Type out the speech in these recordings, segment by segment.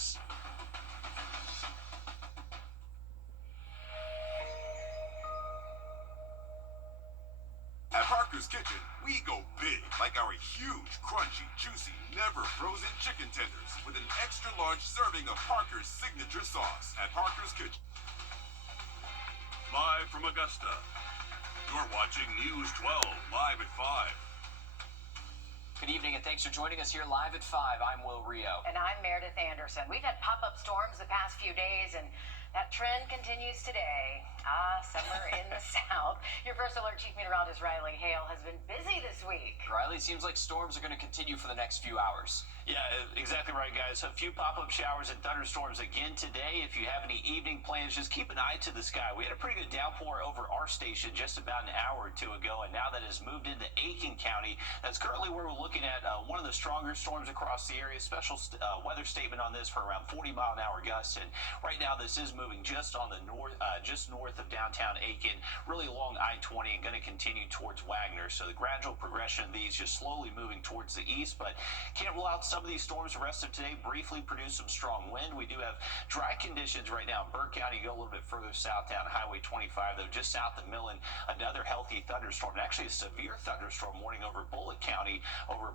gas. At Parker's Kitchen, we go big, like our huge, crunchy, juicy, never frozen chicken tenders with an extra large serving of Parker's signature sauce. At Parker's Kitchen. Live from Augusta, you're watching News 12, live at 5. Good evening and thanks for joining us here live at 5. I'm Wrdw. And I'm Meredith Anderson. We've had pop-up storms the past few days, and that trend continues today. Summer in the south. Your First Alert Chief Meteorologist Riley Hale has been busy this week. Riley, it seems like storms are going to continue for the next few hours. Yeah, exactly right, guys. A few pop-up showers and thunderstorms again today. If you have any evening plans, just keep an eye to the sky. We had a pretty good downpour over our station just about an hour or two ago, and now that has moved into Aiken County. That's currently where we're looking at one of the stronger storms across the area. Special weather statement on this for around 40-mile-an-hour gusts, and right now this is moving just on the north, just north of downtown Aiken, really along I-20, and going to continue towards Wagner. So the gradual progression of these just slowly moving towards the east, but can't rule out some of these storms the rest of today. Briefly produce some strong wind. We do have dry conditions right now in Burke County. Go a little bit further south down Highway 25, though, just south of Millen, another healthy thunderstorm, and actually a severe thunderstorm warning over Bullitt County, over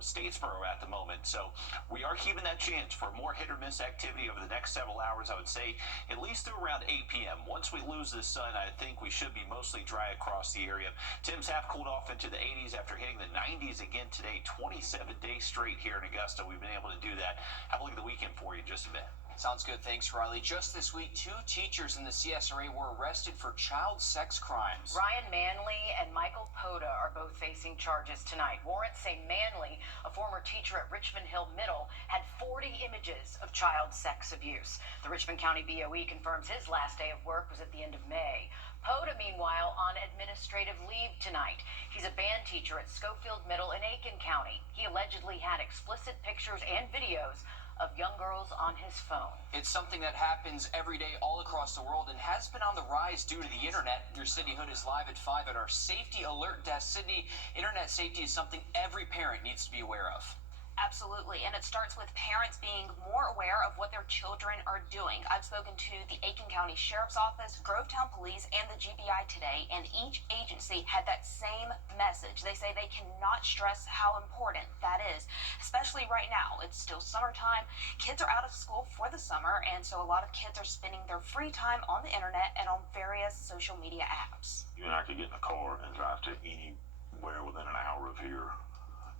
Statesboro at the moment. So we are keeping that chance for more hit or miss activity over the next several hours, I would say, at least through around 8 p.m. Once we lose the sun, I think we should be mostly dry across the area. Temps have cooled off into the 80s after hitting the 90s again today, 27 days straight here in Augusta. We've been able to do that. Have a look at the weekend for you in just a bit. Sounds good. Thanks, Riley. Just this week, 2 teachers in the CSRA were arrested for child sex crimes. Ryan Manley and Michael Poda are both facing charges tonight. Warrants say Manley, a former teacher at Richmond Hill Middle, had 40 images of child sex abuse. The Richmond County BOE confirms his last day of work was at the end of May. Poda, meanwhile, on administrative leave tonight. He's a band teacher at Schofield Middle in Aiken County. He allegedly had explicit pictures and videos of young girls on his phone. It's something that happens every day all across the world and has been on the rise due to the internet. Your Sydney Hood is live at 5 at our safety alert desk. Sydney, internet safety is something every parent needs to be aware of. Absolutely, and it starts with parents being more aware of what their children are doing. I've spoken to the Aiken County Sheriff's Office, Grovetown Police, and the GBI today, and each agency had that same message. They say they cannot stress how important that is, especially right now. It's still summertime. Kids are out of school for the summer, and so a lot of kids are spending their free time on the internet and on various social media apps. You and I could get in a car and drive to anywhere within an hour of here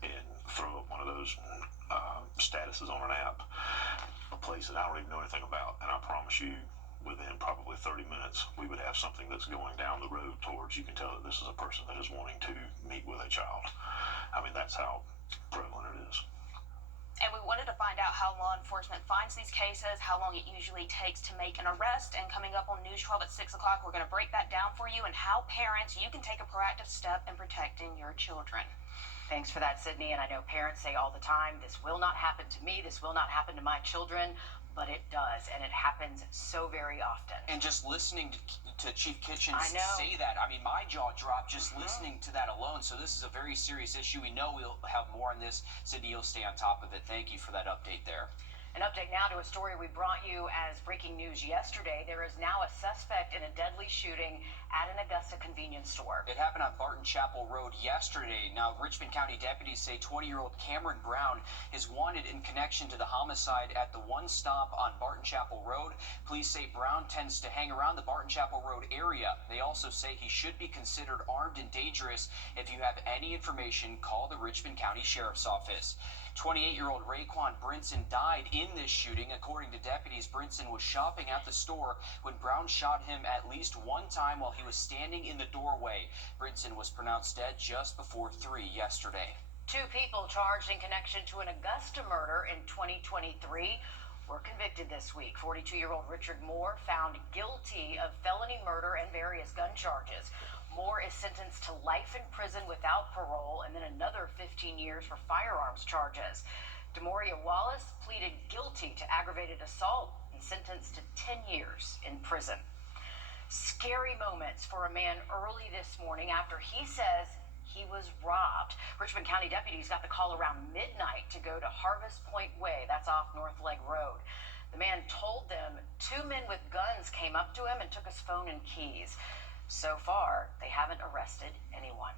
and throw up one of those statuses on an app, a place that I don't even know anything about, and I promise you, within probably 30 minutes, we would have something that's going down the road towards, you can tell that this is a person that is wanting to meet with a child. I mean, that's how prevalent it is. And we wanted to find out how law enforcement finds these cases, how long it usually takes to make an arrest, and coming up on News 12 at 6 o'clock, we're going to break that down for you and how parents, you can take a proactive step in protecting your children. Thanks for that, Sydney. And I know parents say all the time, this will not happen to me, this will not happen to my children, but it does, and it happens so very often. And just listening to Chief Kitchens I know. say that, I mean, my jaw dropped just listening to that alone. So this is a very serious issue. We know we'll have more on this. Sydney, you'll stay on top of it. Thank you for that update there. An update now to a story we brought you as breaking news yesterday. There is now a suspect in a deadly shooting at an Augusta convenience store. It happened on Barton Chapel Road yesterday. Now, Richmond County deputies say 20-year-old Cameron Brown is wanted in connection to the homicide at the one stop on Barton Chapel Road. Police say Brown tends to hang around the Barton Chapel Road area. They also say he should be considered armed and dangerous. If you have any information, call the Richmond County Sheriff's Office. 28-year-old Raekwon Brinson died in this shooting. According to deputies, Brinson was shopping at the store when Brown shot him at least one time while he was standing in the doorway. Brinson was pronounced dead just before 3 yesterday. 2 people charged in connection to an Augusta murder in 2023 were convicted this week. 42-year-old Richard Moore found guilty of felony murder and various gun charges. Moore is sentenced to life in prison without parole and then another 15 years for firearms charges. Demoria Wallace pleaded guilty to aggravated assault and sentenced to 10 years in prison. Scary moments for a man early this morning after he says he was robbed. Richmond County deputies got the call around midnight to go to Harvest Point Way. That's off North Leg Road. The man told them 2 men with guns came up to him and took his phone and keys. So far, they haven't arrested anyone.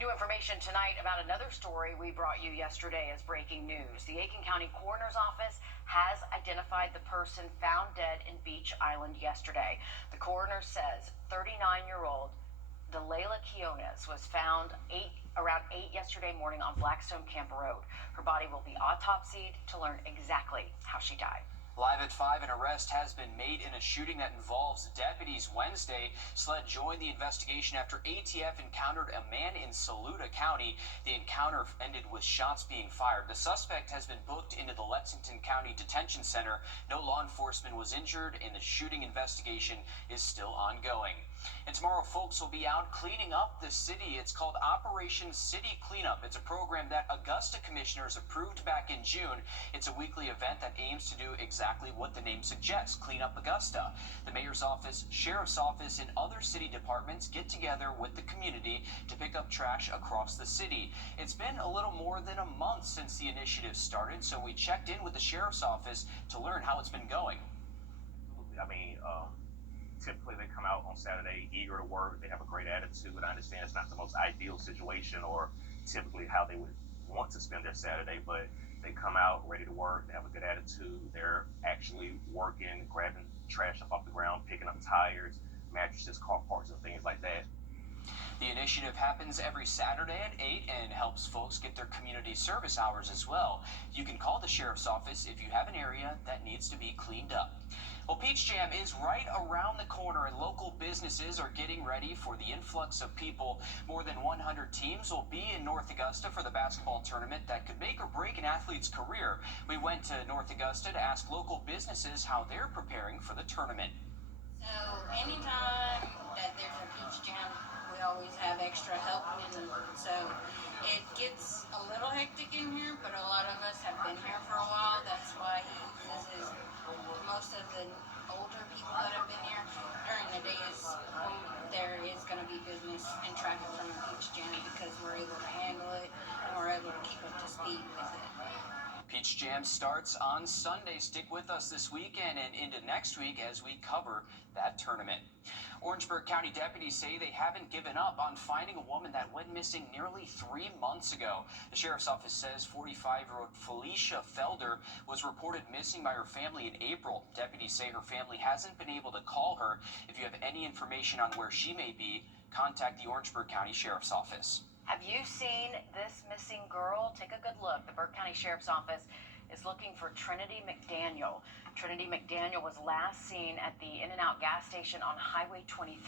New information tonight about another story we brought you yesterday as breaking news. The Aiken County Coroner's Office has identified the person found dead in Beach Island yesterday. The coroner says 39-year-old Delayla Quiones was found around 8 yesterday morning on Blackstone Camp Road. Her body will be autopsied to learn exactly how she died. Live at 5, an arrest has been made in a shooting that involves deputies Wednesday. SLED joined the investigation after ATF encountered a man in Saluda County. The encounter ended with shots being fired. The suspect has been booked into the Lexington County Detention Center. No law enforcement was injured, and the shooting investigation is still ongoing. And tomorrow, folks will be out cleaning up the city. It's called Operation City Cleanup. It's a program that Augusta commissioners approved back in June. It's a weekly event that aims to do exactly what the name suggests, clean up Augusta. The mayor's office, sheriff's office, and other city departments get together with the community to pick up trash across the city. It's been a little more than a month since the initiative started, so we checked in with the sheriff's office to learn how it's been going. I mean, typically they come out on Saturday eager to work. They have a great attitude. I understand it's not the most ideal situation or typically how they would want to spend their Saturday, but they come out ready to work. They have a good attitude. They're actually working, grabbing trash up off the ground, picking up tires, mattresses, car parts, and things like that. The initiative happens every Saturday at 8 and helps folks get their community service hours as well. You can call the sheriff's office if you have an area that needs to be cleaned up. Well, Peach Jam is right around the corner, and local businesses are getting ready for the influx of people. More than 100 teams will be in North Augusta for the basketball tournament that could make or break an athlete's career. We went to North Augusta to ask local businesses how they're preparing for the tournament. So anytime that there's a Peach Jam, we always have extra help, and so it gets a little hectic in here, but a lot of us have been here for a while. That's why he uses most of the older people that have been here. During the days, there is going to be business and traffic from the Peach Jam because we're able to handle it and we're able to keep up to speed with it. Peach Jam starts on Sunday. Stick with us this weekend and into next week as we cover that tournament. Orangeburg County deputies say they haven't given up on finding a woman that went missing nearly 3 months ago. The sheriff's office says 45-year-old Felicia Felder was reported missing by her family in April. Deputies say her family hasn't been able to call her. If you have any information on where she may be, contact the Orangeburg County Sheriff's Office. Have you seen this missing girl? Take a good look. The Burke County Sheriff's Office is looking for Trinity McDaniel. Trinity McDaniel was last seen at the In-N-Out gas station on Highway 23.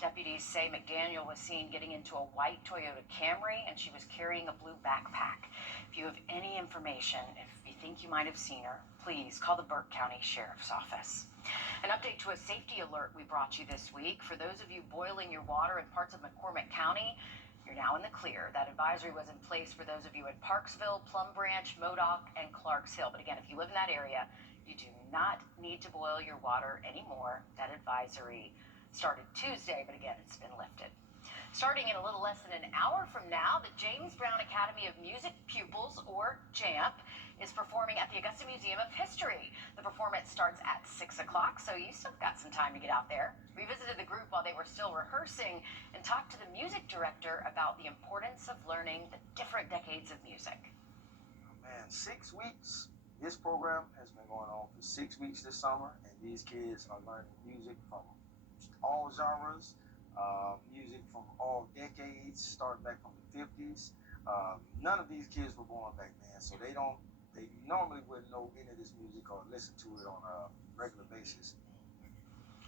Deputies say McDaniel was seen getting into a white Toyota Camry, and she was carrying a blue backpack. If you have any information, if you think you might have seen her, please call the Burke County Sheriff's Office. An update to a safety alert we brought you this week. For those of you boiling your water in parts of McCormick County, you're now in the clear. That advisory was in place for those of you in Parksville, Plum Branch, Modoc, and Clarks Hill. But again, if you live in that area, you do not need to boil your water anymore. That advisory started Tuesday, but again, it's been lifted. Starting in a little less than an hour from now, the James Brown Academy of Music pupils, or JAMP, is performing at the Augusta Museum of History. The performance starts at 6 o'clock, so you still got some time to get out there. We visited the group while they were still rehearsing and talked to the music director about the importance of learning the different decades of music. Man, 6 weeks. This program has been going on for 6 weeks this summer, and these kids are learning music from all genres. Music from all decades, starting back from the 50s. None of these kids were born back then, so they normally wouldn't know any of this music or listen to it on a regular basis.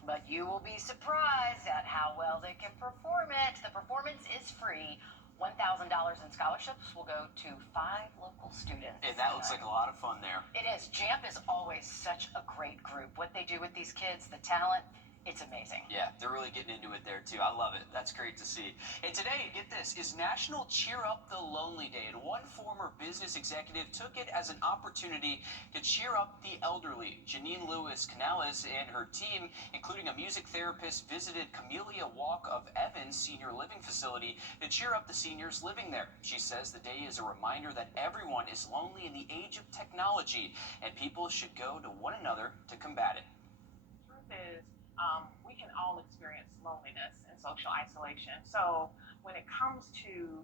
But you will be surprised at how well they can perform it. The performance is free. $1,000 in scholarships will go to 5 local students. And that looks like a lot of fun there. It is. JAMP is always such a great group. What they do with these kids, the talent, It's amazing. Yeah, they're really getting into it there too. I love it. That's great to see. And today, get this, is National Cheer Up the Lonely Day. And one former business executive took it as an opportunity to cheer up the elderly. Janine Lewis Canales and her team, including a music therapist, visited Camellia Walk of Evans Senior Living Facility to cheer up the seniors living there. She says the day is a reminder that everyone is lonely in the age of technology, and people should go to one another to combat it. The truth is, we can all experience loneliness and social isolation. So when it comes to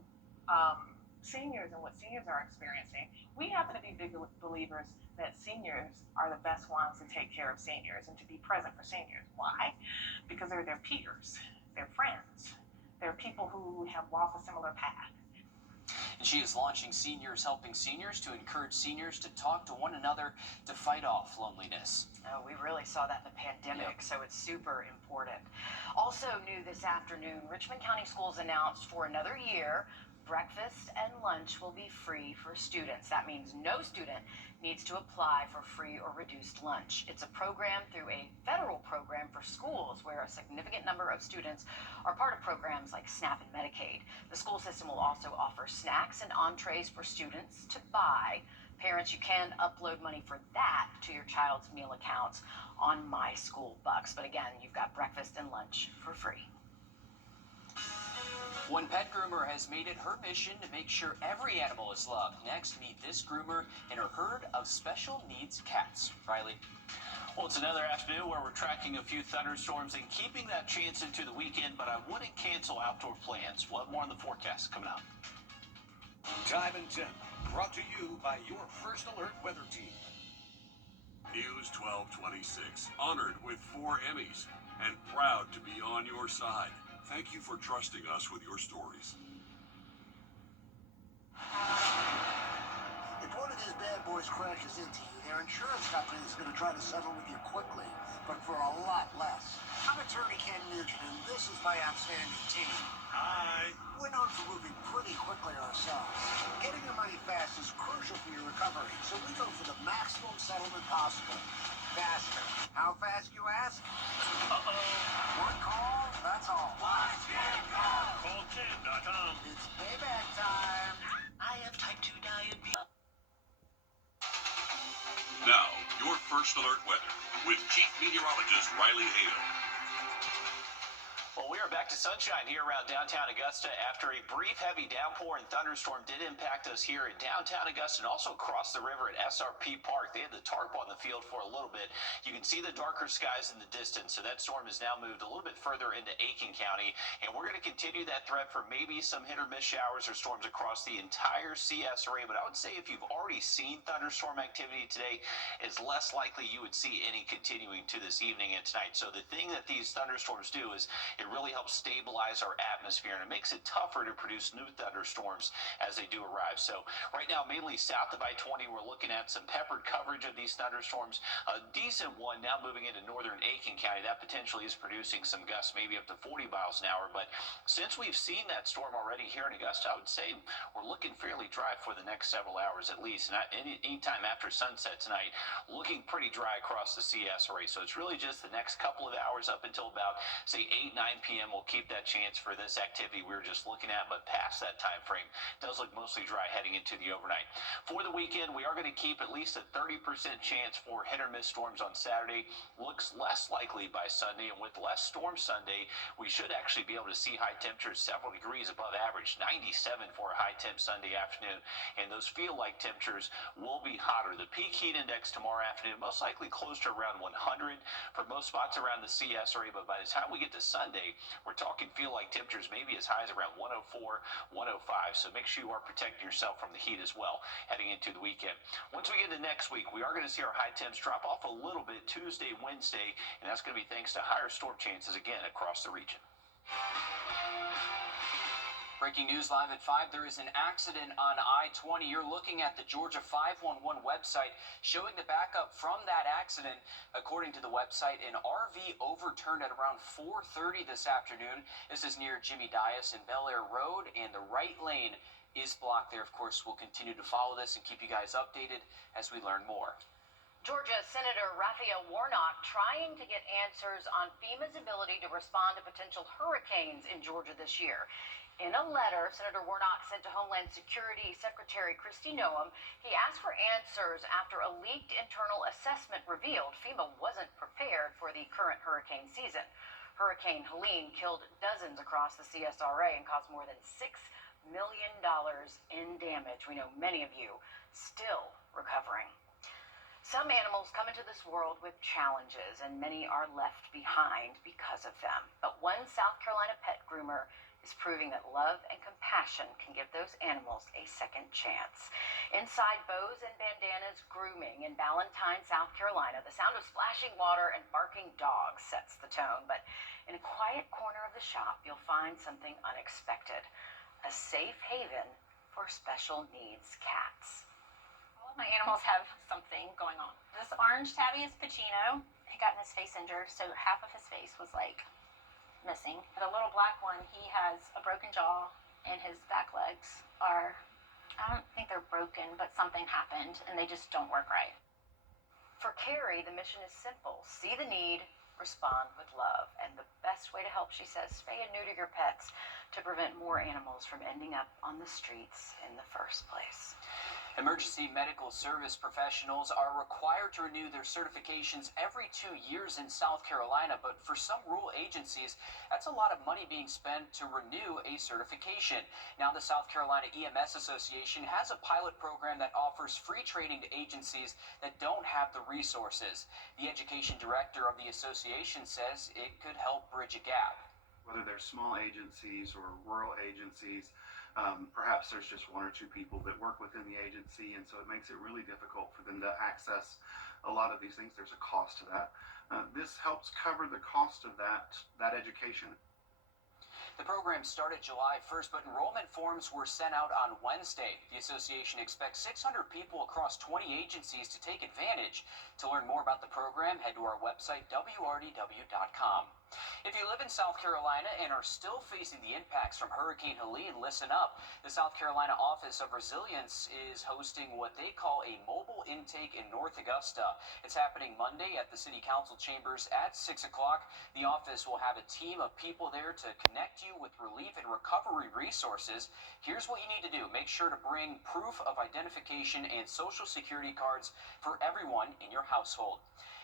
seniors and what seniors are experiencing, we happen to be big believers that seniors are the best ones to take care of seniors and to be present for seniors. Why? Because they're their peers, they're friends, they're people who have walked a similar path. And she is launching Seniors Helping Seniors to encourage seniors to talk to one another to fight off loneliness. Oh, we really saw that in the pandemic, Yep. so it's super important. Also new this afternoon, Richmond County Schools announced for another year, breakfast and lunch will be free for students. That means no student needs to apply for free or reduced lunch. It's a program through a federal program for schools where a significant number of students are part of programs like SNAP and Medicaid. The school system will also offer snacks and entrees for students to buy. Parents, you can upload money for that to your child's meal accounts on My School Bucks. But again, you've got breakfast and lunch for free. One pet groomer has made it her mission to make sure every animal is loved. Next, meet this groomer and her herd of special needs cats. Riley. Well, it's another afternoon where we're tracking a few thunderstorms and keeping that chance into the weekend, but I wouldn't cancel outdoor plans. We'll have more on the forecast coming up. Time and Temp, brought to you by your First Alert weather team. News 1226, honored with 4 Emmys and proud to be on your side. Thank you for trusting us with your stories. If one of these bad boys crashes into you, their insurance company is going to try to settle with you quickly, but for a lot less. I'm attorney Ken Nugent, and this is my outstanding team. Hi. We're known for moving pretty quickly ourselves. Getting your money fast is crucial for your recovery, so we go for the maximum settlement possible. Faster. How fast, you ask? One call, that's all. Call Ken.com. It's payback time. I have type 2 diabetes. Now, your First Alert weather with Chief Meteorologist Riley Hale. Well, we are back to sunshine here around downtown Augusta after a brief heavy downpour and thunderstorm did impact us here in downtown Augusta and also across the river at SRP Park. They had the tarp on the field for a little bit. You can see the darker skies in the distance, so that storm has now moved a little bit further into Aiken County, and we're going to continue that threat for maybe some hit or miss showers or storms across the entire CS area. But I would say if you've already seen thunderstorm activity today, it's less likely you would see any continuing to this evening and tonight. So the thing that these thunderstorms do is it really helps stabilize our atmosphere, and it makes it tougher to produce new thunderstorms as they do arrive. So right now, mainly south of I-20, we're looking at some peppered coverage of these thunderstorms. A decent one now moving into northern Aiken County. That potentially is producing some gusts, maybe up to 40 miles an hour. But since we've seen that storm already here in Augusta, I would say we're looking fairly dry for the next several hours at least. And any time after sunset tonight, looking pretty dry across the CS area. So it's really just the next couple of hours up until about, say, 8, 9 p.m. We'll keep that chance for this activity we were just looking at, but past that time frame, it does look mostly dry heading into the overnight. For the weekend, we are going to keep at least a 30% chance for hit or miss storms on Saturday. Looks less likely by Sunday, and with less storms Sunday, we should actually be able to see high temperatures several degrees above average, 97 for a high temp Sunday afternoon, and those feel like temperatures will be hotter. The peak heat index tomorrow afternoon, most likely close to around 100 for most spots around the CS area, but by the time we get to Sunday, we're talking feel like temperatures maybe as high as around 104, 105. So make sure you are protecting yourself from the heat as well heading into the weekend. Once we get into next week, we are going to see our high temps drop off a little bit Tuesday, Wednesday, and that's going to be thanks to higher storm chances again across the region. Breaking news live at 5, there is an accident on I-20. You're looking at the Georgia 511 website showing the backup from that accident. According to the website, an RV overturned at around 4:30 this afternoon. This is near Jimmy Dias and Bel Air Road, and the right lane is blocked there. Of course, we'll continue to follow this and keep you guys updated as we learn more. Georgia Senator Raphael Warnock trying to get answers on FEMA's ability to respond to potential hurricanes in Georgia this year. In a letter Senator Warnock sent to Homeland Security Secretary Kristi Noem, he asked for answers after a leaked internal assessment revealed FEMA wasn't prepared for the current hurricane season. Hurricane Helene killed dozens across the CSRA and caused more than $6 million in damage. We know many of you still recovering. Some animals come into this world with challenges, and many are left behind because of them. But one South Carolina pet groomer is proving that love and compassion can give those animals a second chance. Inside Bows and Bandanas Grooming in Ballantyne, South Carolina, the sound of splashing water and barking dogs sets the tone. But in a quiet corner of the shop, you'll find something unexpected. A safe haven for special needs cats. All of my animals have something going on. This orange tabby is Pacino. He got his face injured, so half of his face was like missing. The little black one, he has a broken jaw, and his back legs are, I don't think they're broken, but something happened, and they just don't work right. For Carrie, the mission is simple. See the need, respond with love. And the best way to help, she says, spay and neuter your pets to prevent more animals from ending up on the streets in the first place. Emergency medical service professionals are required to renew their certifications every 2 years in South Carolina, but for some rural agencies, that's a lot of money being spent to renew a certification. Now, the South Carolina EMS Association has a pilot program that offers free training to agencies that don't have the resources. The education director of the association says it could help bridge a gap. Whether they're small agencies or rural agencies, perhaps there's just one or two people that work within the agency, and so it makes it really difficult for them to access a lot of these things. There's a cost to that. This helps cover the cost of that education. The program started July 1st, but enrollment forms were sent out on Wednesday. The association expects 600 people across 20 agencies to take advantage. To learn more about the program, head to our website, Wrdw.com. If you live in South Carolina and are still facing the impacts from Hurricane Helene, listen up. The South Carolina Office of Resilience is hosting what they call a mobile intake in North Augusta. It's happening Monday at the City Council chambers at 6 o'clock. The office will have a team of people there to connect you with relief and recovery resources. Here's what you need to do. Make sure to bring proof of identification and social security cards for everyone in your household.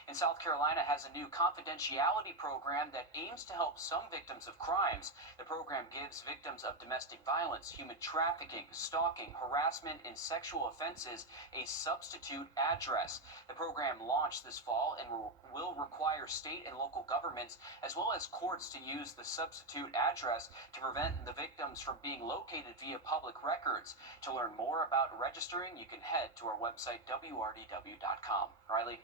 And South Carolina has a new confidentiality program that aims to help some victims of crimes. The program gives victims of domestic violence, human trafficking, stalking, harassment, and sexual offenses a substitute address. The program launched this fall and will require state and local governments as well as courts to use the substitute address to prevent the victims from being located via public records. To learn more about registering, you can head to our website, Wrdw.com. Riley?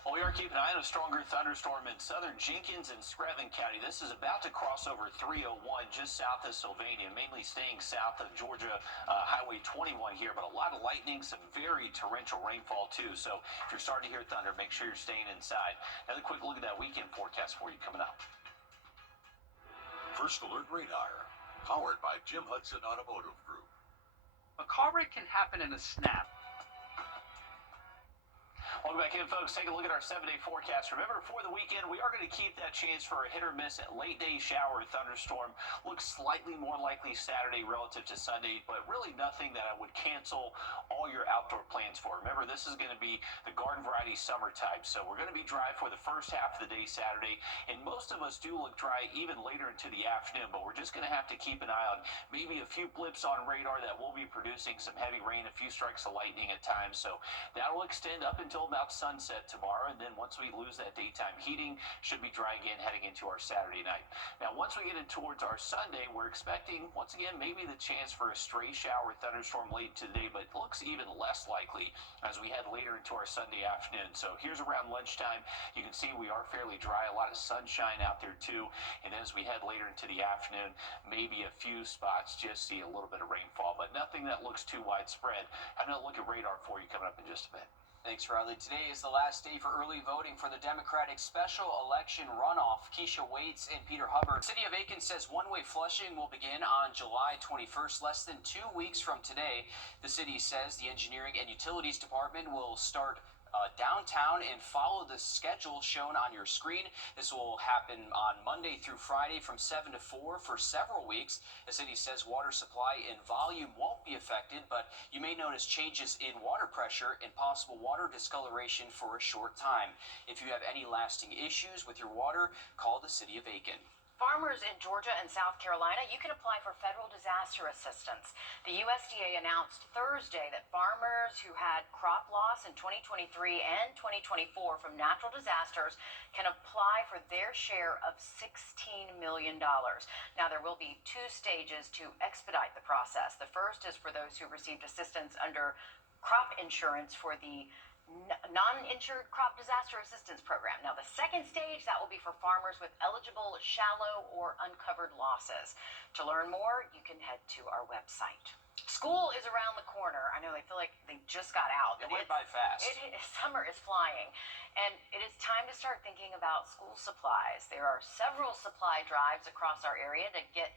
Well, we are keeping an eye on a stronger thunderstorm in southern Jenkins and Screven County. This is about to cross over 301 just south of Sylvania, mainly staying south of Georgia Highway 21 here, but a lot of lightning, some very torrential rainfall too. So if you're starting to hear thunder, make sure you're staying inside. Another quick look at that weekend forecast for you coming up. First Alert Radar, powered by Jim Hudson Automotive Group. A car wreck can happen in a snap. Welcome back in, folks. Take a look at our 7-day forecast. Remember, for the weekend, we are going to keep that chance for a hit or miss at late-day shower thunderstorm. Looks slightly more likely Saturday relative to Sunday, but really nothing that I would cancel all your outdoor plans for. Remember, this is going to be the garden variety summer type, so we're going to be dry for the first half of the day Saturday, and most of us do look dry even later into the afternoon, but we're just going to have to keep an eye on maybe a few blips on radar that will be producing some heavy rain, a few strikes of lightning at times, so that will extend up until about sunset tomorrow, and then once we lose that daytime heating, should be dry again heading into our Saturday night. Now, once we get in towards our Sunday, we're expecting, once again, maybe the chance for a stray shower thunderstorm late today, but it looks even less likely as we head later into our Sunday afternoon. So here's around lunchtime. You can see we are fairly dry, a lot of sunshine out there too, and as we head later into the afternoon, maybe a few spots just see a little bit of rainfall, but nothing that looks too widespread. Have another look at radar for you coming up in just a bit. Thanks, Riley. Today is the last day for early voting for the Democratic special election runoff. Keisha Waits and Peter Hubbard. City of Aiken says one-way flushing will begin on July 21st, less than 2 weeks from today. The city says the Engineering and Utilities Department will start downtown and follow the schedule shown on your screen. This will happen on Monday through Friday from 7 to 4 for several weeks. The city says water supply and volume won't be affected, but you may notice changes in water pressure and possible water discoloration for a short time. If you have any lasting issues with your water, call the city of Aiken. Farmers in Georgia and South Carolina, you can apply for federal disaster assistance. The USDA announced Thursday that farmers who had crop loss in 2023 and 2024 from natural disasters can apply for their share of $16 million. Now, there will be two stages to expedite the process. The first is for those who received assistance under crop insurance for the non-insured crop disaster assistance program. Now, the second stage, that will be for farmers with eligible shallow or uncovered losses. To learn more, you can head to our website. School is around the corner. I know they feel like they just got out. It went by fast. Summer is flying, and it is time to start thinking about school supplies. There are several supply drives across our area to get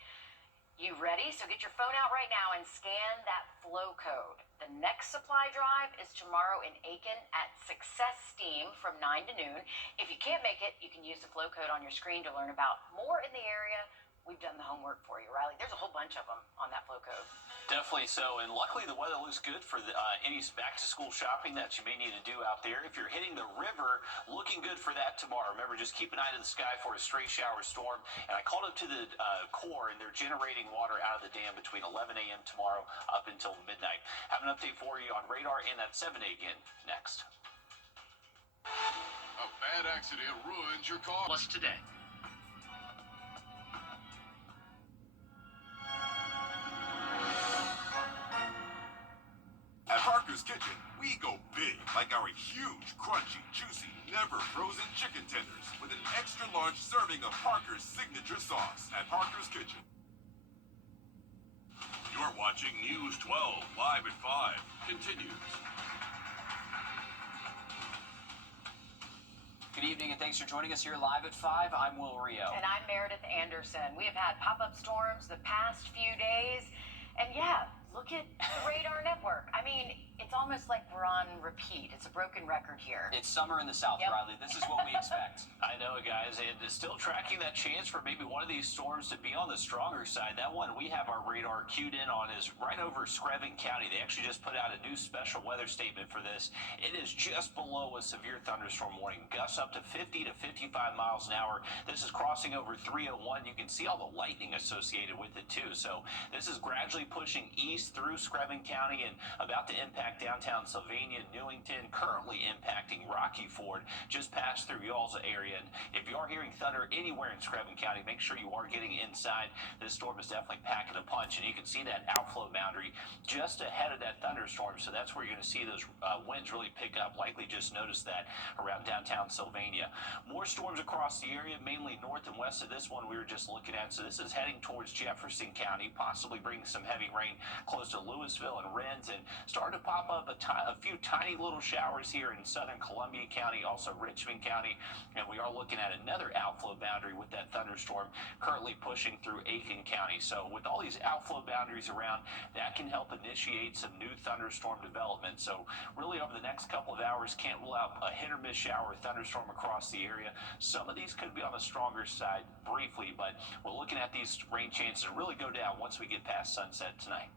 you ready, so get your phone out right now and scan that flow code. The next supply drive is tomorrow in Aiken at Success Steam from 9 to noon. If you can't make it, you can use the flow code on your screen to learn about more in the area. We've done the homework for you, Riley. There's a whole bunch of them on that flow code. Definitely so, and luckily the weather looks good for any back-to-school shopping that you may need to do out there. If you're hitting the river, looking good for that tomorrow. Remember, just keep an eye to the sky for a stray shower storm. And I called up to the Corps, and they're generating water out of the dam between 11 a.m. tomorrow up until midnight. Have an update for you on radar and at 7 again next. A bad accident ruins your car. Plus today. At Parker's Kitchen, we go big, like our huge, crunchy, juicy, never frozen chicken tenders with an extra large serving of Parker's signature sauce. At Parker's Kitchen. You're watching News 12 live at 5. Continues. Good evening and thanks for joining us here live at 5. I'm Will Rio. And I'm Meredith Anderson. We have had pop-up storms the past few days. And yeah, look at the radar network. I mean, it's almost like we're on repeat. It's a broken record here. It's summer in the South, Yep. Riley. This is what we expect. I know, guys, and still tracking that chance for maybe one of these storms to be on the stronger side. That one we have our radar cued in on is right over Screven County. They actually just put out a new special weather statement for this. It is just below a severe thunderstorm warning. Gusts up to 50 to 55 miles an hour. This is crossing over 301. You can see all the lightning associated with it, too. So this is gradually pushing east through Screven County and about to impact downtown Sylvania, Newington, currently impacting Rocky Ford, just past through y'all's area. And if you are hearing thunder anywhere in Screven County, make sure you are getting inside. This storm is definitely packing a punch, and you can see that outflow boundary just ahead of that thunderstorm. So that's where you're going to see those winds really pick up. Likely just noticed that around downtown Sylvania. More storms across the area, mainly north and west of this one we were just looking at. So this is heading towards Jefferson County, possibly bringing some heavy rain close to Louisville and Rennes, and starting to pop up a few tiny little showers here in southern Columbia County, also Richmond County, and we are looking at another outflow boundary with that thunderstorm currently pushing through Aiken County. So with all these outflow boundaries around, that can help initiate some new thunderstorm development. So really over the next couple of hours, can't rule out a hit or miss shower or thunderstorm across the area. Some of these could be on the stronger side briefly, but we're looking at these rain chances to really go down once we get past sunset tonight.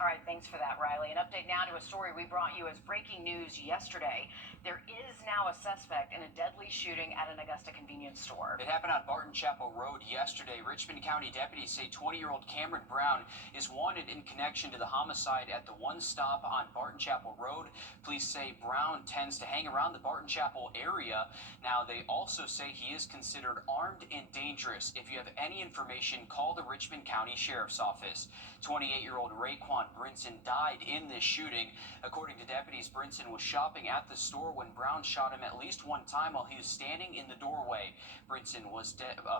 All right, thanks for that, Riley. An update now to a story we brought you as breaking news yesterday. There is now a suspect in a deadly shooting at an Augusta convenience store. It happened on Barton Chapel Road yesterday. Richmond County deputies say 20-year-old Cameron Brown is wanted in connection to the homicide at the one stop on Barton Chapel Road. Police say Brown tends to hang around the Barton Chapel area. Now, they also say he is considered armed and dangerous. If you have any information, call the Richmond County Sheriff's Office. 28-year-old Raekwon Brinson died in this shooting. According to deputies, Brinson was shopping at the store when Brown shot him at least one time while he was standing in the doorway. Brinson was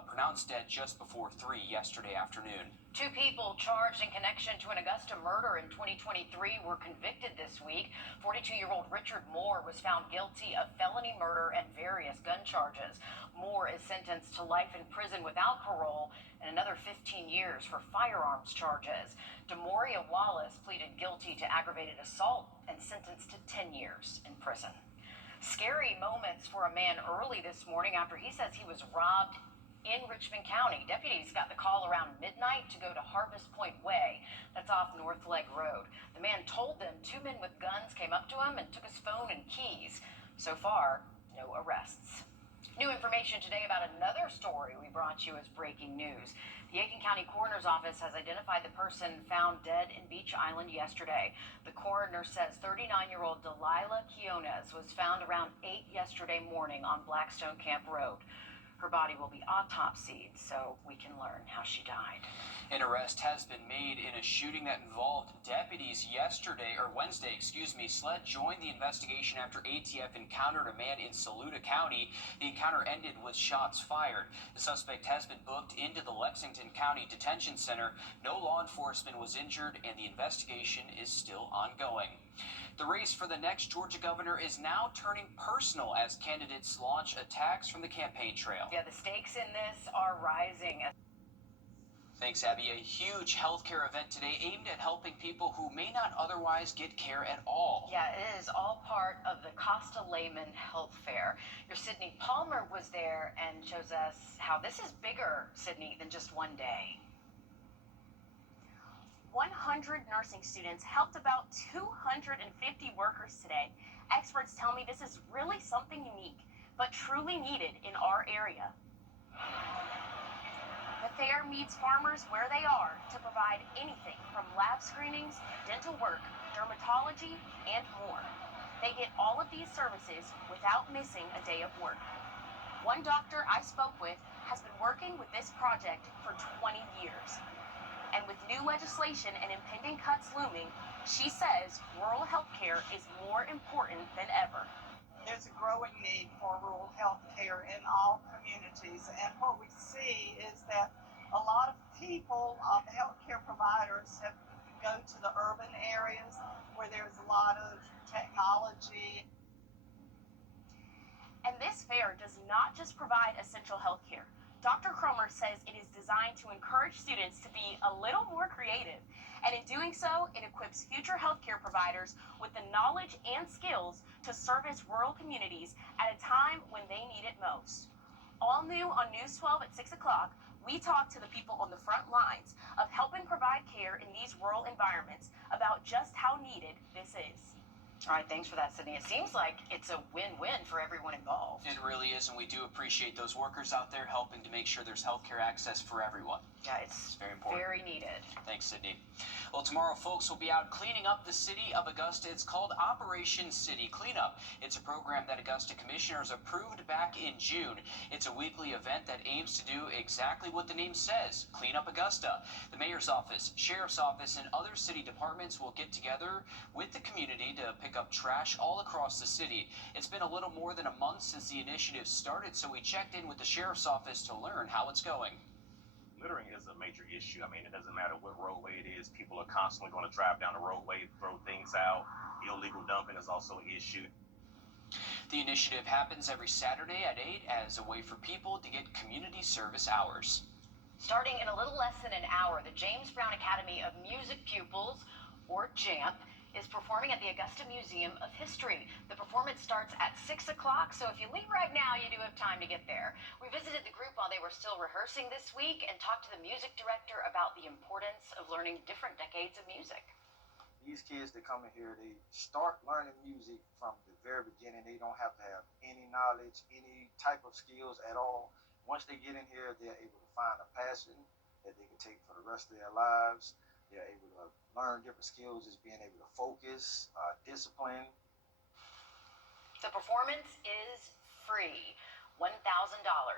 pronounced dead just before 3 yesterday afternoon. 2 people charged in connection to an Augusta murder in 2023 were convicted this week. 42-year-old Richard Moore was found guilty of felony murder and various gun charges. Moore is sentenced to life in prison without parole and another 15 years for firearms charges. Demoria Wallace pleaded guilty to aggravated assault and sentenced to 10 years in prison. Scary moments for a man early this morning after he says he was robbed in Richmond County. Deputies got the call around midnight to go to Harvest Point Way. That's off North Leg Road. The man told them 2 men with guns came up to him and took his phone and keys. So far, no arrests. New information today about another story we brought you as breaking news. The Aiken County Coroner's Office has identified the person found dead in Beach Island yesterday. The coroner says 39-year-old Delilah Quiones was found around 8 yesterday morning on Blackstone Camp Road. Her body will be autopsied so we can learn how she died. An arrest has been made in a shooting that involved deputies Wednesday. SLED joined the investigation after ATF encountered a man in Saluda County. The encounter ended with shots fired. The suspect has been booked into the Lexington County Detention Center. No law enforcement was injured and the investigation is still ongoing. The race for the next Georgia governor is now turning personal as candidates launch attacks from the campaign trail. Yeah, the stakes in this are rising. Thanks, Abby. A huge healthcare event today aimed at helping people who may not otherwise get care at all. Yeah, it is all part of the Costa Layman Health Fair. Your Sydney Palmer was there and shows us how this is bigger, Sydney, than just one day. 100 nursing students helped about 250 workers today. Experts tell me this is really something unique, but truly needed in our area. The fair meets farmers where they are to provide anything from lab screenings, dental work, dermatology, and more. They get all of these services without missing a day of work. One doctor I spoke with has been working with this project for 20 years. And with new legislation and impending cuts looming, she says rural health care is more important than ever. There's a growing need for rural health care in all communities. And what we see is that a lot of people, healthcare providers, go to the urban areas where there's a lot of technology. And this fair does not just provide essential health care. Dr. Cromer says it is designed to encourage students to be a little more creative. And in doing so, it equips future healthcare providers with the knowledge and skills to service rural communities at a time when they need it most. All new on News 12 at 6 o'clock, we talk to the people on the front lines of helping provide care in these rural environments about just how needed this is. All right, thanks for that, Sydney. It seems like it's a win-win for everyone involved. It really is, and we do appreciate those workers out there helping to make sure there's healthcare access for everyone. Yeah, it's very important. Very needed. Thanks, Sydney. Well, tomorrow, folks will be out cleaning up the city of Augusta. It's called Operation City Cleanup. It's a program that Augusta commissioners approved back in June. It's a weekly event that aims to do exactly what the name says, clean up Augusta. The mayor's office, sheriff's office, and other city departments will get together with the community to pick up trash all across the city. It's been a little more than a month since the initiative started, so we checked in with the sheriff's office to learn how it's going. Littering is a major issue. I mean, it doesn't matter what roadway it is. People are constantly going to drive down the roadway, throw things out. Illegal dumping is also an issue. The initiative happens every Saturday at 8 as a way for people to get community service hours. Starting in a little less than an hour, the James Brown Academy of Music pupils, or JAMP, is performing at the Augusta Museum of History. The performance starts at 6 o'clock, so if you leave right now, you do have time to get there. We visited the group while they were still rehearsing this week and talked to the music director about the importance of learning different decades of music. These kids that come in here, they start learning music from the very beginning. They don't have to have any knowledge, any type of skills at all. Once they get in here, they're able to find a passion that they can take for the rest of their lives. They're able to learn different skills as being able to focus, discipline. The performance is free. $1,000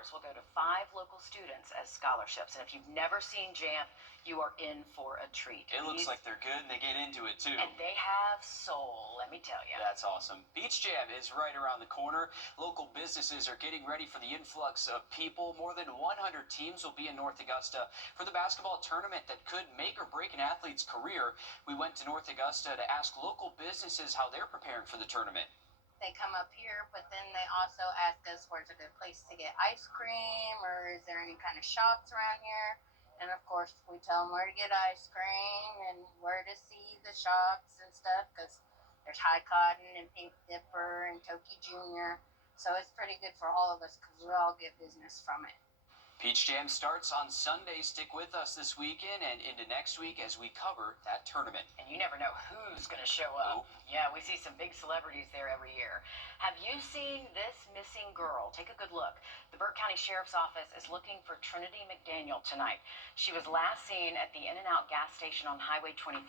will go to 5 local students as scholarships. And if you've never seen Jamp, you are in for a treat. It looks like they're good and they get into it too. And they have soul, let me tell you. That's awesome. Beach Jam is right around the corner. Local businesses are getting ready for the influx of people. More than 100 teams will be in North Augusta for the basketball tournament that could make or break an athlete's career. We went to North Augusta to ask local businesses how they're preparing for the tournament. They come up here, but then they also ask us where's a good place to get ice cream, or is there any kind of shops around here? And of course, we tell them where to get ice cream and where to see the shops and stuff, because there's High Cotton and Pink Dipper and Toki Jr. So it's pretty good for all of us because we all get business from it. Peach Jam starts on Sunday. Stick with us this weekend and into next week as we cover that tournament. And you never know who's going to show up. Yeah, we see some big celebrities there every year. Have you seen this missing girl? Take a good look. The Burke County Sheriff's Office is looking for Trinity McDaniel tonight. She was last seen at the In-N-Out gas station on Highway 23.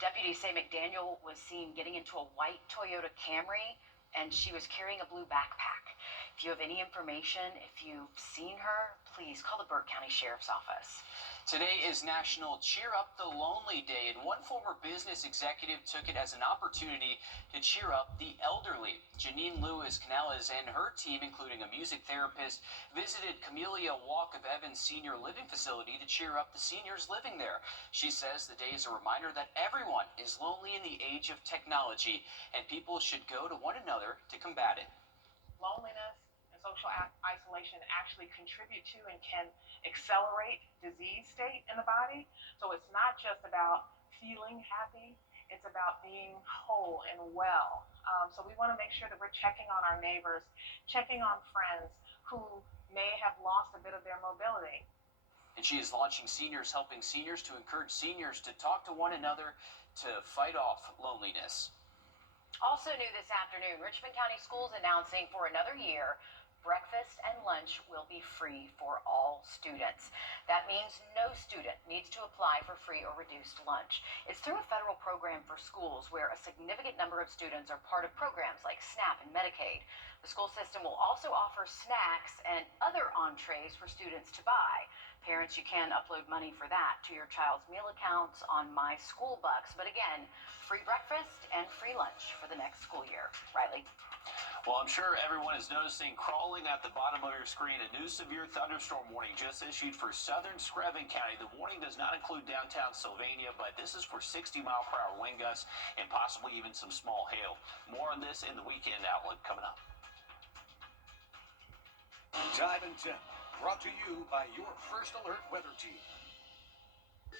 Deputies say McDaniel was seen getting into a white Toyota Camry, and she was carrying a blue backpack. If you have any information, if you've seen her, please call the Burke County Sheriff's Office. Today is National Cheer Up the Lonely Day, and one former business executive took it as an opportunity to cheer up the elderly. Janine Lewis Canales and her team, including a music therapist, visited Camellia Walk of Evans Senior Living Facility to cheer up the seniors living there. She says the day is a reminder that everyone is lonely in the age of technology, and people should go to one another to combat it. Loneliness and social isolation actually contribute to and can accelerate disease state in the body. So it's not just about feeling happy, it's about being whole and well. So we want to make sure that we're checking on our neighbors, checking on friends who may have lost a bit of their mobility. And she is launching Seniors Helping Seniors to encourage seniors to talk to one another to fight off loneliness. Also new this afternoon, Richmond County Schools announcing for another year, breakfast and lunch will be free for all students. That means no student needs to apply for free or reduced lunch. It's through a federal program for schools where a significant number of students are part of programs like SNAP and Medicaid. The school system will also offer snacks and other entrees for students to buy. Parents, you can upload money for that to your child's meal accounts on My School Bucks. But again, free breakfast and free lunch for the next school year. Riley? Well, I'm sure everyone is noticing crawling at the bottom of your screen a new severe thunderstorm warning just issued for southern Screven County. The warning does not include downtown Sylvania, but this is for 60-mile-per-hour wind gusts and possibly even some small hail. More on this in the Weekend Outlook coming up. Time and Temp, brought to you by your First Alert weather team.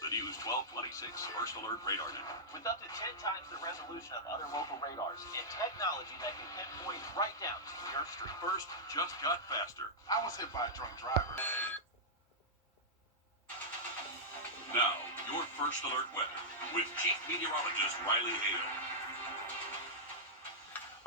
The News 1226 First Alert Radar Network. With up to 10 times the resolution of other local radars and technology that can pinpoint right down to your street. First just got faster. I was hit by a drunk driver. Now, your First Alert weather with Chief Meteorologist Riley Hale.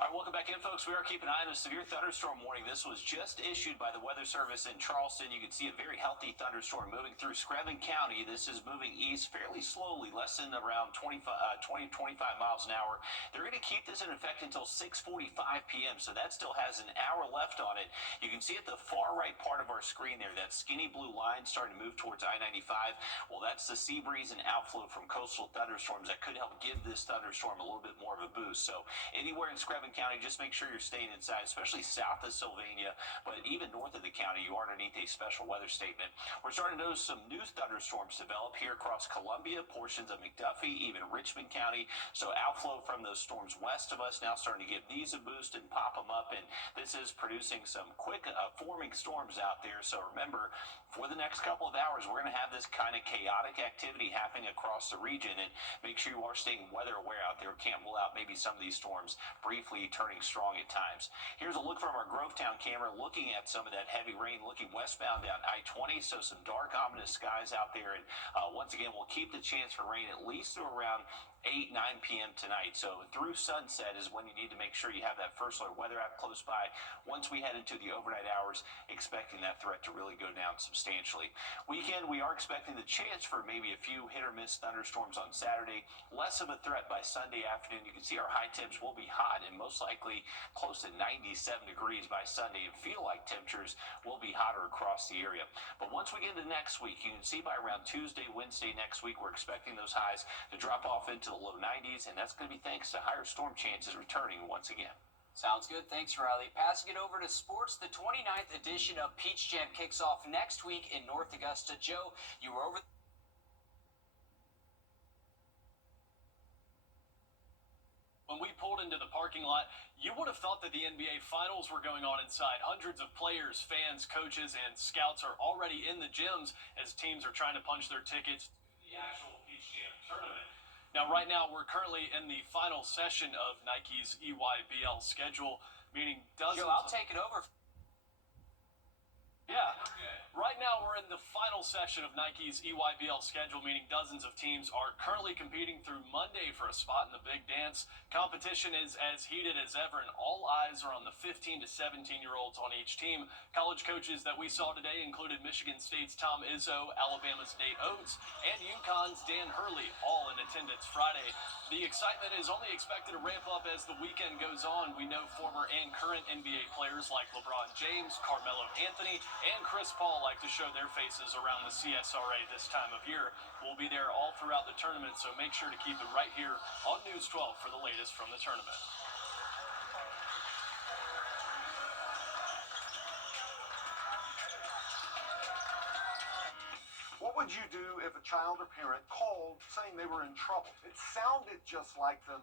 All right, welcome back in, folks. We are keeping an eye on a severe thunderstorm warning. This was just issued by the Weather Service in Charleston. You can see a very healthy thunderstorm moving through Screven County. This is moving east fairly slowly, less than around 25 miles an hour. They're going to keep this in effect until 6:45 p.m., so that still has an hour left on it. You can see at the far right part of our screen there, that skinny blue line starting to move towards I-95. Well, that's the sea breeze and outflow from coastal thunderstorms that could help give this thunderstorm a little bit more of a boost. So anywhere in Screven County, just make sure you're staying inside, especially south of Sylvania, but even north of the county, you are underneath a special weather statement. We're starting to notice some new thunderstorms develop here across Columbia, portions of McDuffie, even Richmond County. So outflow from those storms west of us now starting to give these a boost and pop them up, and this is producing some quick forming storms out there. So remember, for the next couple of hours, we're going to have this kind of chaotic activity happening across the region, and make sure you are staying weather aware out there. Can't rule out maybe some of these storms briefly turning strong at times. Here's a look from our Grovetown camera looking at some of that heavy rain looking westbound down I-20, so some dark ominous skies out there, and once again we'll keep the chance for rain at least through around 8, 9 p.m. tonight. So through sunset is when you need to make sure you have that first alert weather app close by. Once we head into the overnight hours, expecting that threat to really go down substantially. Weekend, we are expecting the chance for maybe a few hit or miss thunderstorms on Saturday. Less of a threat by Sunday afternoon. You can see our high temps will be hot and most likely close to 97 degrees by Sunday, and feel like temperatures will be hotter across the area. But once we get into next week, you can see by around Tuesday, Wednesday next week, we're expecting those highs to drop off into the low 90s, and that's going to be thanks to higher storm chances returning once again. Sounds good. Thanks, Riley. Passing it over to sports, the 29th edition of Peach Jam kicks off next week in North Augusta. Joe, you were over. When we pulled into the parking lot, you would have thought that the NBA Finals were going on inside. Hundreds of players, fans, coaches, and scouts are already in the gyms as teams are trying to punch their tickets to the actual Peach Jam tournament. Now, right now, we're currently in the final session of Nike's EYBL schedule, meaning dozens. Joe, I'll take it over. Yeah. Right now, we're in the final session of Nike's EYBL schedule, meaning dozens of teams are currently competing through Monday for a spot in the big dance. Competition is as heated as ever, and all eyes are on the 15 to 17-year-olds on each team. College coaches that we saw today included Michigan State's Tom Izzo, Alabama's Nate Oates, and UConn's Dan Hurley, all in attendance Friday. The excitement is only expected to ramp up as the weekend goes on. We know former and current NBA players like LeBron James, Carmelo Anthony, and Chris Paul like to show their faces around the CSRA this time of year. We'll be there all throughout the tournament, so make sure to keep it right here on News 12 for the latest from the tournament. What would you do if a child or parent called saying they were in trouble? It sounded just like them,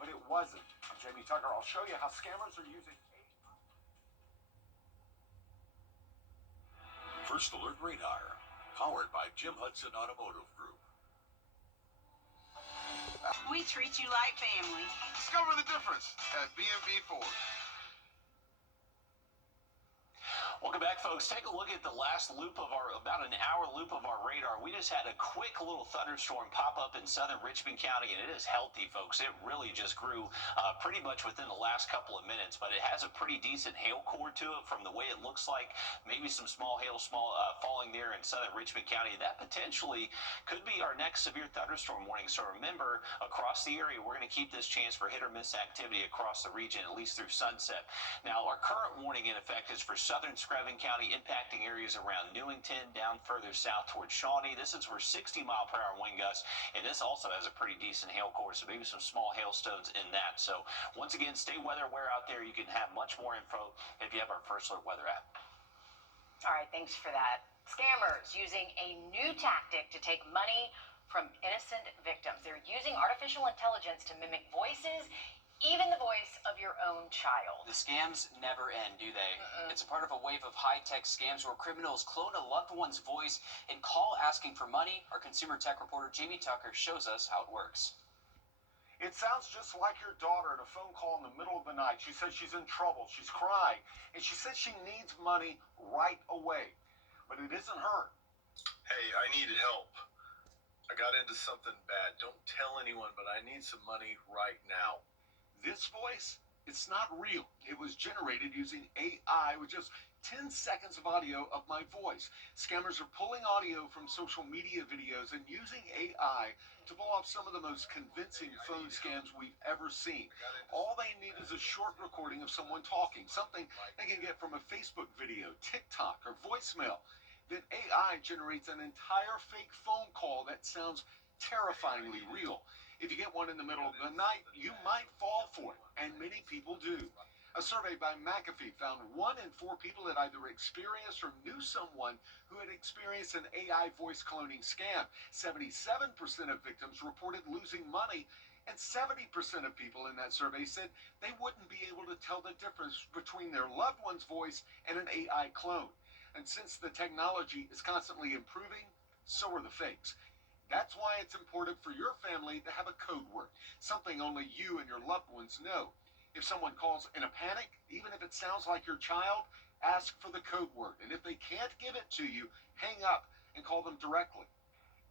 but it wasn't. I'm Jamie Tucker. I'll show you how scammers are using First Alert Radar, powered by Jim Hudson Automotive Group. We treat you like family. Discover the difference at B&B Ford. Welcome back, folks. Take a look at the last loop of about an hour loop of our radar. We just had a quick little thunderstorm pop up in southern Richmond County, and it is healthy, folks. It really just grew pretty much within the last couple of minutes, but it has a pretty decent hail core to it from the way it looks like. Maybe some small hail falling there in southern Richmond County. That potentially could be our next severe thunderstorm warning. So remember, across the area, we're going to keep this chance for hit or miss activity across the region, at least through sunset. Now, our current warning in effect is for southern Screven County, impacting areas around Newington, down further south towards Shawnee. This is for 60-mile-per-hour wind gusts, and this also has a pretty decent hail core, so maybe some small hailstones in that. So once again, stay weather aware out there. You can have much more info if you have our First Alert weather app. All right, thanks for that. Scammers using a new tactic to take money from innocent victims. They're using artificial intelligence to mimic voices, even the voice of your own child. The scams never end, do they? It's a part of a wave of high-tech scams where criminals clone a loved one's voice and call asking for money. Our consumer tech reporter Jamie Tucker shows us how it works. It sounds just like your daughter in a phone call in the middle of the night. She says she's in trouble. She's crying. And she says she needs money right away. But it isn't her. Hey, I need help. I got into something bad. Don't tell anyone, but I need some money right now. This voice, it's not real. It was generated using AI with just 10 seconds of audio of my voice. Scammers are pulling audio from social media videos and using AI to pull off some of the most convincing phone scams we've ever seen. All they need is a short recording of someone talking, something they can get from a Facebook video, TikTok, or voicemail. Then AI generates an entire fake phone call that sounds terrifyingly real. If you get one in the middle of the night, you might fall for it, and many people do. A survey by McAfee found 1 in 4 people had either experienced or knew someone who had experienced an AI voice cloning scam. 77% of victims reported losing money, and 70% of people in that survey said they wouldn't be able to tell the difference between their loved one's voice and an AI clone. And since the technology is constantly improving, so are the fakes. That's why it's important for your family to have a code word, something only you and your loved ones know. If someone calls in a panic, even if it sounds like your child, ask for the code word. And if they can't give it to you, hang up and call them directly.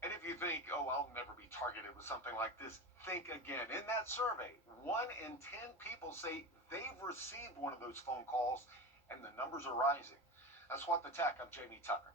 And if you think, oh, I'll never be targeted with something like this, think again. In that survey, 1 in 10 people say they've received one of those phone calls, and the numbers are rising. That's What the Tech. I'm Jamie Tucker.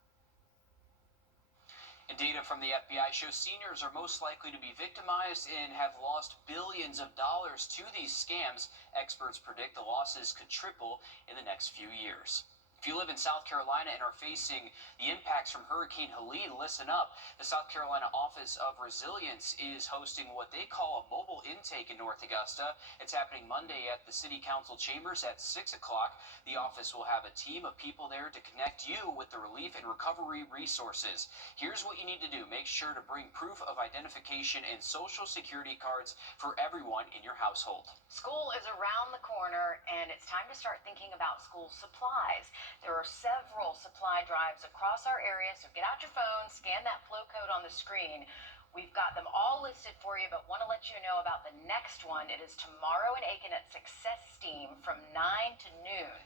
And data from the FBI shows seniors are most likely to be victimized and have lost billions of dollars to these scams. Experts predict the losses could triple in the next few years. If you live in South Carolina and are facing the impacts from Hurricane Helene, listen up. The South Carolina Office of Resilience is hosting what they call a mobile intake in North Augusta. It's happening Monday at the City Council chambers at 6 o'clock. The office will have a team of people there to connect you with the relief and recovery resources. Here's what you need to do. Make sure to bring proof of identification and social security cards for everyone in your household. School is around the corner, and it's time to start thinking about school supplies. There are several supply drives across our area, so get out your phone, scan that flow code on the screen. We've got them all listed for you, but want to let you know about the next one. It is tomorrow in Aiken at Success Steam from 9 to noon.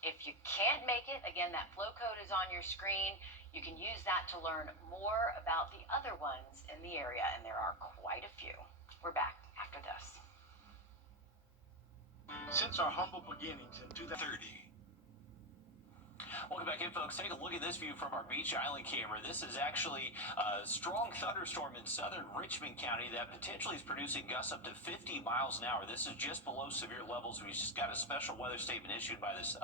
If you can't make it, again, that flow code is on your screen. You can use that to learn more about the other ones in the area, and there are quite a few. We're back after this. Since our humble beginnings in 2030. Welcome back in, folks. Take a look at this view from our Beach Island camera. This is actually a strong thunderstorm in southern Richmond County that potentially is producing gusts up to 50 miles an hour. This is just below severe levels. We just got a special weather statement issued by this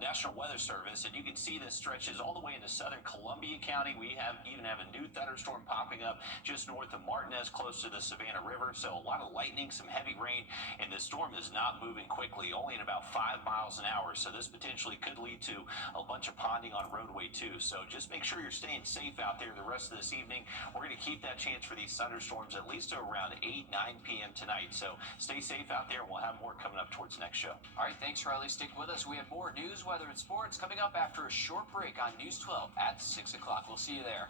National Weather Service, and you can see this stretches all the way into southern Columbia County. We even have a new thunderstorm popping up just north of Martinez, close to the Savannah River. So a lot of lightning, some heavy rain, and this storm is not moving quickly, only at about 5 miles an hour. So this potentially could lead to a bunch of ponding on roadway 2. So just make sure you're staying safe out there the rest of this evening. We're going to keep that chance for these thunderstorms at least to around 8, 9 p.m. tonight. So stay safe out there. We'll have more coming up towards next show. All right, thanks, Riley. Stick with us. We have more news, weather, and sports coming up after a short break on News 12 at 6 o'clock. We'll see you there.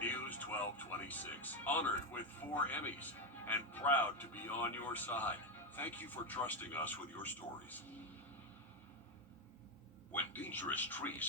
News 1226, honored with 4 Emmys and proud to be on your side. Thank you for trusting us with your stories. When dangerous trees